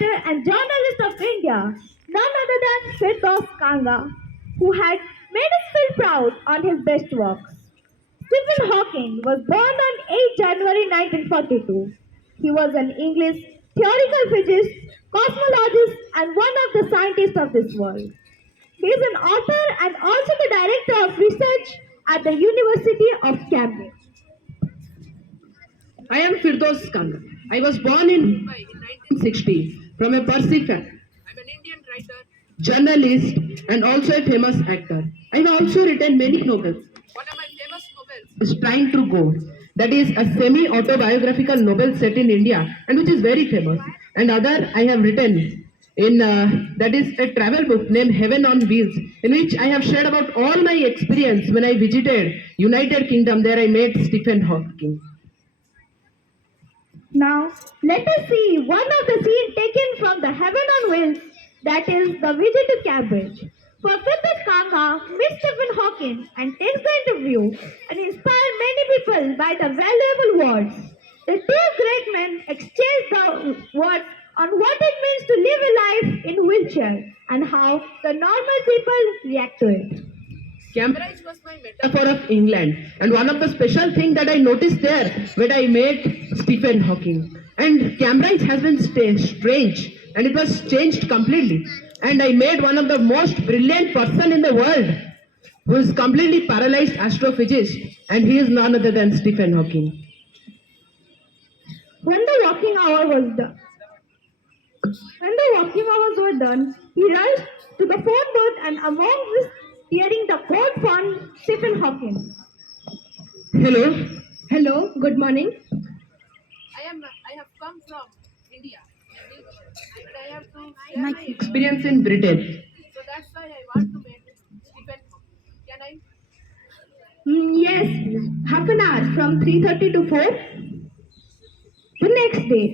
writer and journalist of India, none other than Firdaus Kanga, who had made us feel proud on his best works. Stephen Hawking was born on 8 January 1942. He was an English theoretical physicist, cosmologist, and one of the scientists of this world. He is an author and also the director of research at the University of Cambridge. I am Firdaus Kanga. I was born in Mumbai in 1960 from a Parsi family. I'm an Indian writer, journalist, and also a famous actor. I have also written many novels. One of my famous novels is Trying to Go. That is a semi-autobiographical novel set in India and which is very famous. And other I have written in that is a travel book named Heaven on Wheels, in which I have shared about all my experience when I visited United Kingdom. There I met Stephen Hawking. Now, let us see one of the scenes taken from the Heaven on Wheels, that is the visit to Cambridge. For Firdaus Kanga meets Stephen Hawking and takes the interview and inspires many people by the valuable words. The two great men exchange the words on what it means to live a life in wheelchair and how the normal people react to it. Cambridge was my metaphor of England, and one of the special things that I noticed there when I met Stephen Hawking. And Cambridge has been strange, and it was changed completely. And I met one of the most brilliant person in the world, who is completely paralyzed astrophysicist, and he is none other than Stephen Hawking. When the walking hour was done, were done, he rushed to the phone booth and among this hearing the code found Stephen Hawking. Hello. Hello, good morning. I have come from India, and I have to share my experience in Britain. So that's why I want to meet Stephen Hawking. Can I? Yes, half an hour from 3:30 to 4. The next day.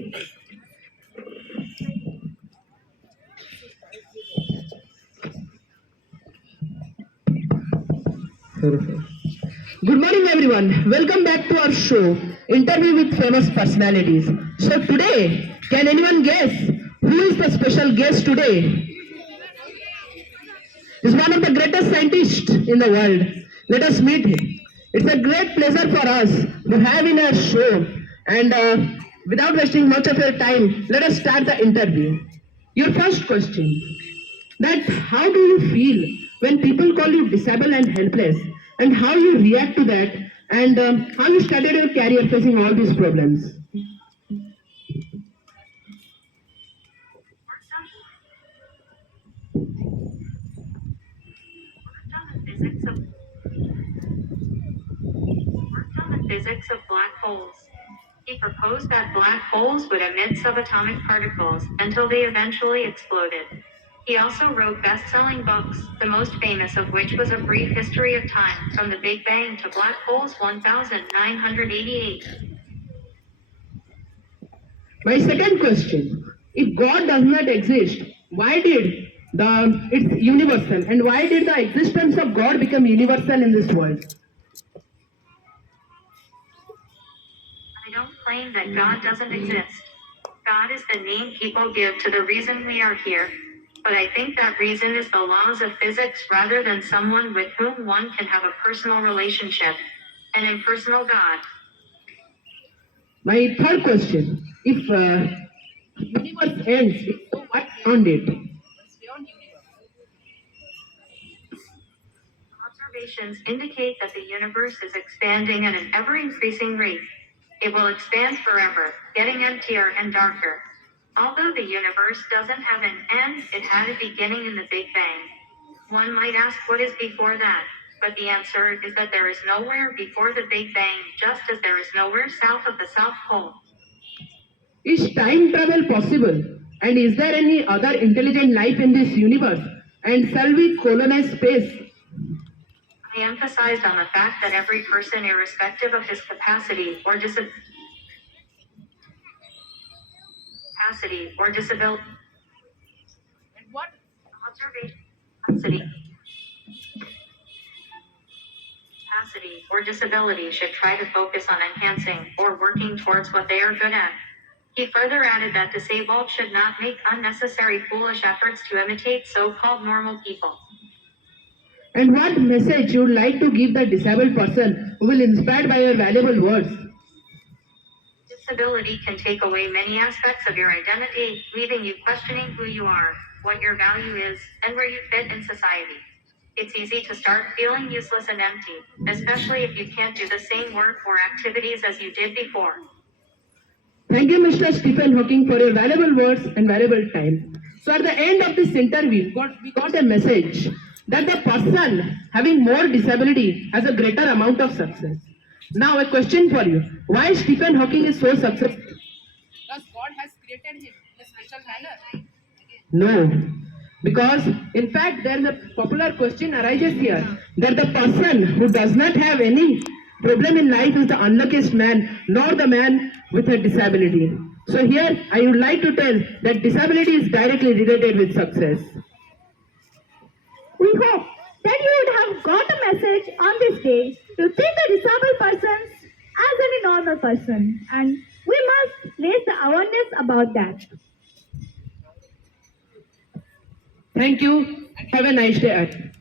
Good morning, everyone. Welcome back to our show, Interview with Famous Personalities. So today, can anyone guess who is the special guest today? He's one of the greatest scientists in the world. Let us meet him. It's a great pleasure for us to have in our show. And without wasting much of your time, let us start the interview. Your first question, that how do you feel when people call you disabled and helpless, and how you react to that, and how you started your career facing all these problems? Worked on the physics of black holes. He proposed that black holes would emit subatomic particles until they eventually exploded. He also wrote best-selling books, the most famous of which was A Brief History of Time, From the Big Bang to Black Holes 1988. My second question, if God does not exist, why did it's universal, and why did the existence of God become universal in this world? I don't claim that God doesn't exist. God is the name people give to the reason we are here. But I think that reason is the laws of physics rather than someone with whom one can have a personal relationship, an impersonal God. My third question, if universe ends, so what beyond it? Observations indicate that the universe is expanding at an ever-increasing rate. It will expand forever, getting emptier and darker. Although the universe doesn't have an end, it had a beginning in the Big Bang. One might ask what is before that, but the answer is that there is nowhere before the Big Bang, just as there is nowhere south of the South Pole. Is time travel possible? And is there any other intelligent life in this universe? And shall we colonize space? I emphasized on the fact that every person, irrespective of his capacity or disability, and what capacity or disability should try to focus on enhancing or working towards what they are good at. He further added that disabled should not make unnecessary foolish efforts to imitate so-called normal people. And what message you would like to give the disabled person who will inspired by your valuable words? Disability can take away many aspects of your identity, leaving you questioning who you are, what your value is, and where you fit in society. It's easy to start feeling useless and empty, especially if you can't do the same work or activities as you did before. Thank you, Mr. Stephen Hawking, for your valuable words and valuable time. So at the end of this interview, we got a message that the person having more disability has a greater amount of success. Now a question for you. Why Stephen Hawking is so successful? Because God has created him in a special manner. No. Because in fact there is a popular question arises here that the person who does not have any problem in life is the unluckiest man, nor the man with a disability. So here I would like to tell that disability is directly related with success. We hope that you would have got a message on this day to treat the disabled persons as any normal person, and we must raise the awareness about that. Thank you. Have a nice day.